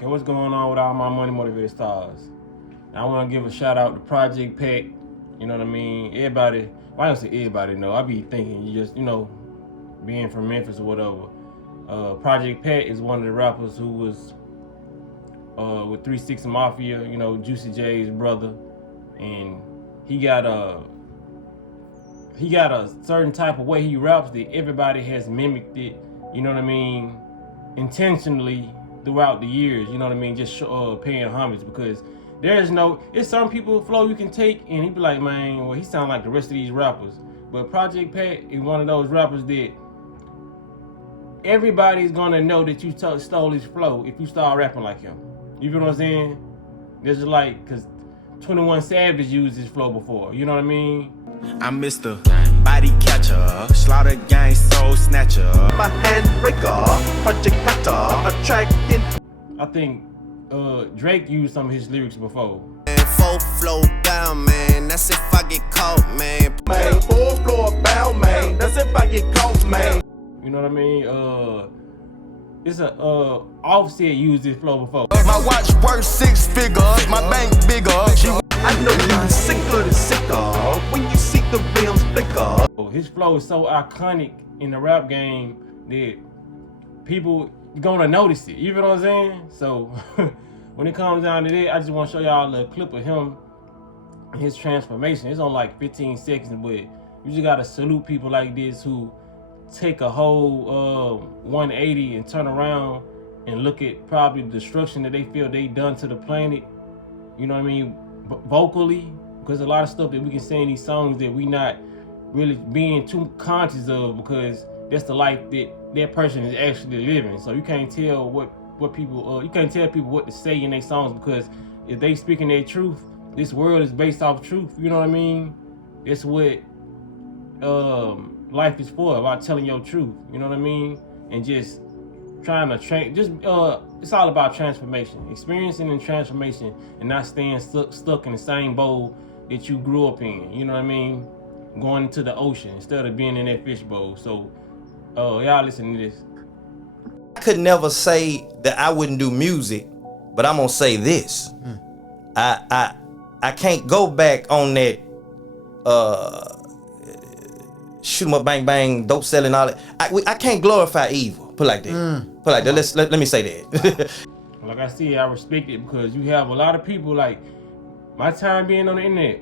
Okay, what's going on with all my money motivated stars? I want to give a shout out to Project Pat. You know what I mean? Everybody, well, I don't say everybody know. I be thinking you just, being from Memphis or whatever. Project Pat is one of the rappers who was with 3 6 Mafia, Juicy J's brother, and he got a certain type of way he raps that everybody has mimicked it. You know what I mean? Intentionally throughout the years. You know what I mean? Just paying homage because it's some people flow you can take and he be like, man, well, he sound like the rest of these rappers. But Project Pat is one of those rappers that everybody's gonna know that you stole his flow if you start rapping like him. You feel what I'm saying? This is like, cause 21 Savage used his flow before. You know what I mean? I'm Mr. Body Catcher, Slaughter Gang Soul Snatcher, my handbreaker, Project Cutter, attracting. I think Drake used some of his lyrics before. Full flow down, man. That's if I get caught, man. Full floor bound, man. That's if I get caught, man. You know what I mean? It's a Offset used his flow before. My watch worth 6 figures, my bank bigger. I know you sicker than sicker when you see the rims flicker. His flow is so iconic in the rap game that people gonna notice it. You know what I'm saying? So when it comes down to that, I just want to show y'all a clip of him and his transformation. It's on like 15 seconds, but you just gotta salute people like this who take a whole 180 and turn around and look at probably the destruction that they feel they done to the planet. You know what I mean? Vocally, because a lot of stuff that we can say in these songs that we not really being too conscious of because that's the life that person is actually living. So you can't tell what people you can't tell people what to say in their songs because if they speaking their truth, this world is based off truth. You know what I mean? It's what life is for, about telling your truth. You know what I mean? And just trying to it's all about transformation, experiencing and transformation, and not staying stuck in the same bowl that you grew up in. You know what I mean? Going into the ocean instead of being in that fish bowl. So y'all listen to this. I could never say that I wouldn't do music, but I'm gonna say this. I can't go back on that shoot 'em up, bang bang, dope selling, all that. I can't glorify evil. Put like that. Put like that. Let me say that. Like I said, I respect it because you have a lot of people like my time being on the internet.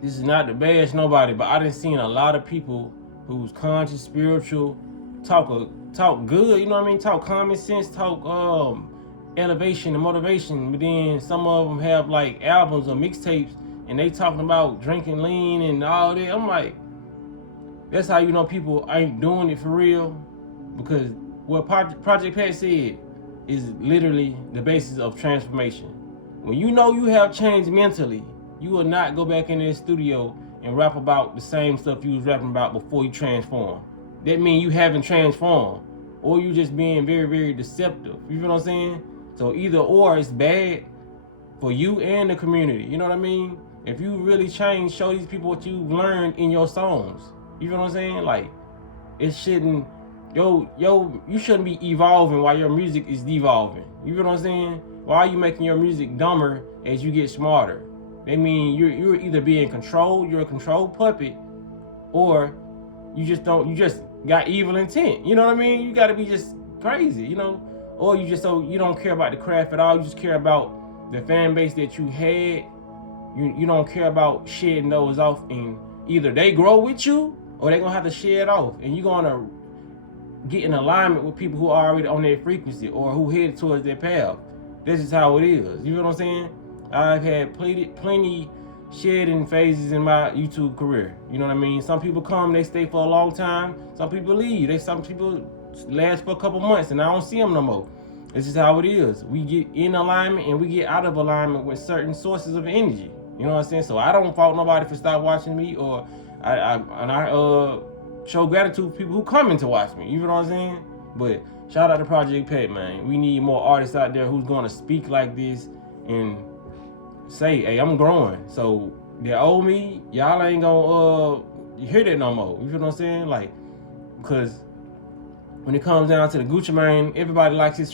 This is not to bash nobody, but I done seen a lot of people who's conscious, spiritual, talk good. You know what I mean? Talk common sense, talk elevation and motivation. But then some of them have like albums or mixtapes, and they talking about drinking lean and all that. I'm like, that's how you know people ain't doing it for real. Because what Project Pat said is literally the basis of transformation. When you know you have changed mentally, you will not go back in the studio and rap about the same stuff you was rapping about before you transform. That means you haven't transformed, or you just being very, very deceptive. You feel what I'm saying? So either or, it's bad for you and the community. You know what I mean? If you really change, show these people what you've learned in your songs. You feel what I'm saying? Like, it shouldn't. You shouldn't be evolving while your music is devolving. You feel what I'm saying? Why are you making your music dumber as you get smarter? They mean you're either being controlled, you're a controlled puppet, or you just got evil intent. You know what I mean? You gotta be just crazy, or you don't care about the craft at all. You just care about the fan base that you had. You don't care about shedding those off, and either they grow with you or they're gonna have to shed off, and you're gonna get in alignment with people who are already on their frequency or who headed towards their path. This is how it is. You know what I'm saying? I've had plenty shedding phases in my YouTube career. You know what I mean? Some people come, they stay for a long time. Some people leave. Some people last for a couple months and I don't see them no more. This is how it is. We get in alignment and we get out of alignment with certain sources of energy. You know what I'm saying? So I don't fault nobody for stop watching me, or I show gratitude to people who come in to watch me. You know what I'm saying? But shout out to Project Pat, man. We need more artists out there who's gonna speak like this and say, hey, I'm growing. So the old me, y'all ain't gonna hear that no more. You feel what I'm saying? Like, because when it comes down to the Gucci Mane, everybody likes his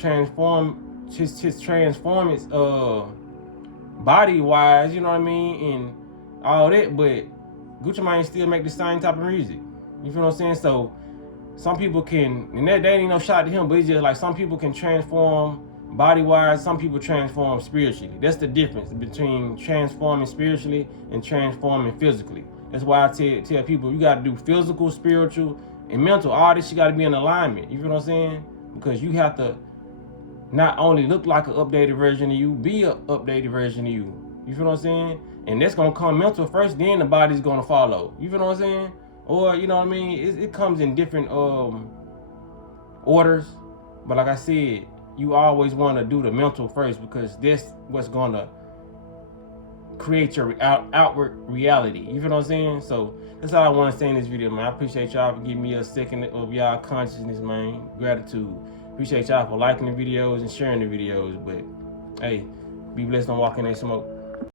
his transformance body wise, you know what I mean, and all that, but Gucci Mane still make the same type of music. You feel what I'm saying? So some people can, and that ain't no shot to him, but it's just like some people can transform body wise, some people transform spiritually. That's the difference between transforming spiritually and transforming physically. That's why I tell people you gotta do physical, spiritual, and mental. All this you gotta be in alignment. You feel what I'm saying? Because you have to not only look like an updated version of you, be an updated version of you. You feel what I'm saying? And that's gonna come mental first, then the body's gonna follow. You feel what I'm saying? Or, you know what I mean? It comes in different orders. But like I said, you always want to do the mental first, because that's what's gonna create your outward reality. You feel what I'm saying? So that's all I want to say in this video, man. I appreciate y'all for giving me a second of y'all consciousness, man. Gratitude. Appreciate y'all for liking the videos and sharing the videos. But hey, be blessed, don't walk in that smoke.